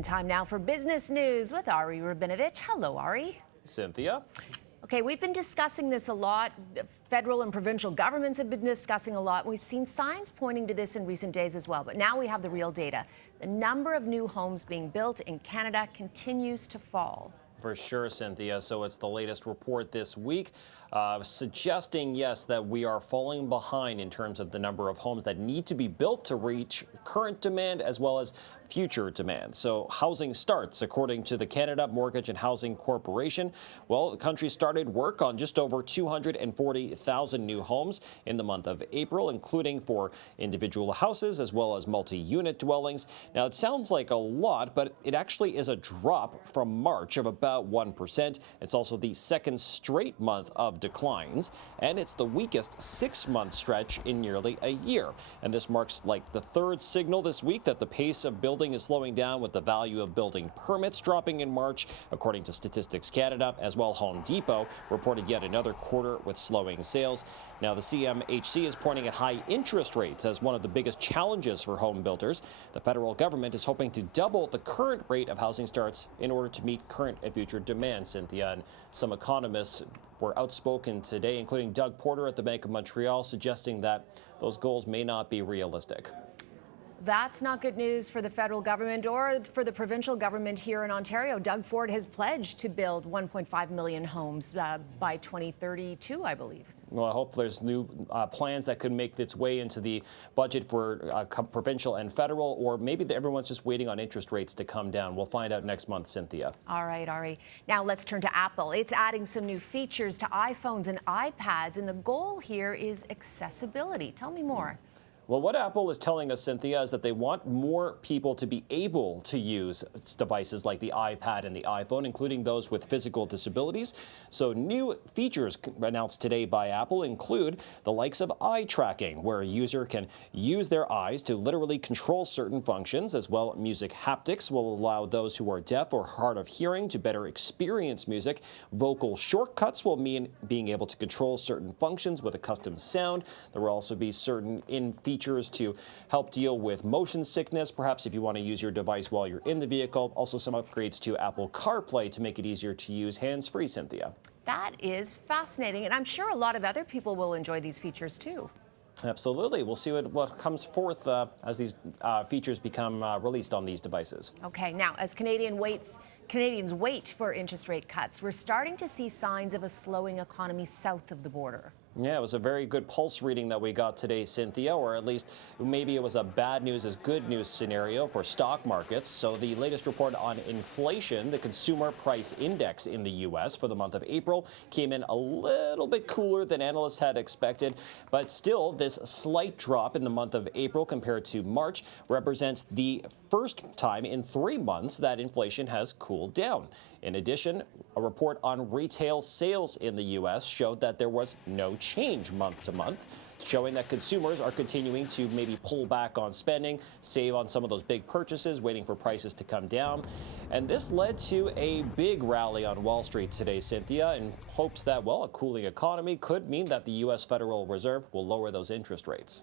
And time now for business news with Ari Rabinovitch. Hello, Ari. Cynthia. Okay, we've been discussing this a lot. Federal and provincial governments have been discussing a lot. We've seen signs pointing to this in recent days as well. But now we have the real data. The number of new homes being built in Canada continues to fall. For sure, Cynthia. So it's the latest report this week suggesting, yes, that we are falling behind in terms of the number of homes that need to be built to reach current demand as well as future demand. So housing starts, according to the Canada Mortgage and Housing Corporation. Well, the country started work on just over 240,000 new homes in the month of April, including for individual houses as well as multi-unit dwellings. Now, it sounds like a lot, but it actually is a drop from March of about 1%. It's also the second straight month of declines, and it's the weakest 6-month stretch in nearly a year. And this marks like the third signal this week that the pace of building is slowing down, with the value of building permits dropping in March, according to Statistics Canada. As well, Home Depot reported yet another quarter with slowing sales. Now, the CMHC is pointing at high interest rates as one of the biggest challenges for home builders. The federal government is hoping to double the current rate of housing starts in order to meet current and future demand, Cynthia. And some economists were outspoken today, including Doug Porter at the Bank of Montreal, suggesting that those goals may not be realistic. That's not good news for the federal government or for the provincial government here in Ontario. Doug Ford has pledged to build 1.5 million homes by 2032, I believe. Well, I hope there's new plans that could make its way into the budget for provincial and federal, or maybe everyone's just waiting on interest rates to come down. We'll find out next month, Cynthia. All right, Ari. Now let's turn to Apple. It's adding some new features to iPhones and iPads, and the goal here is accessibility. Tell me more. Well, what Apple is telling us, Cynthia, is that they want more people to be able to use devices like the iPad and the iPhone, including those with physical disabilities. So new features announced today by Apple include the likes of eye tracking, where a user can use their eyes to literally control certain functions. As well, music haptics will allow those who are deaf or hard of hearing to better experience music. Vocal shortcuts will mean being able to control certain functions with a custom sound. There will also be certain features to help deal with motion sickness, perhaps if you want to use your device while you're in the vehicle. Also, some upgrades to Apple CarPlay to make it easier to use hands-free, Cynthia. That is fascinating, and I'm sure a lot of other people will enjoy these features too. Absolutely. We'll see what comes forth as these features become released on these devices. Okay, now as Canadians wait for interest rate cuts, we're starting to see signs of a slowing economy south of the border. Yeah, it was a very good pulse reading that we got today, Cynthia, or at least maybe it was a bad news is good news scenario for stock markets. So the latest report on inflation, the consumer price index in the U.S. for the month of April, came in a little bit cooler than analysts had expected. But still, this slight drop in the month of April compared to March represents the first time in 3 months that inflation has cooled down. In addition, a report on retail sales in the U.S. showed that there was no change month to month, showing that consumers are continuing to maybe pull back on spending, save on some of those big purchases, waiting for prices to come down. And this led to a big rally on Wall Street today, Cynthia, in hopes that, well, a cooling economy could mean that the U.S. Federal Reserve will lower those interest rates.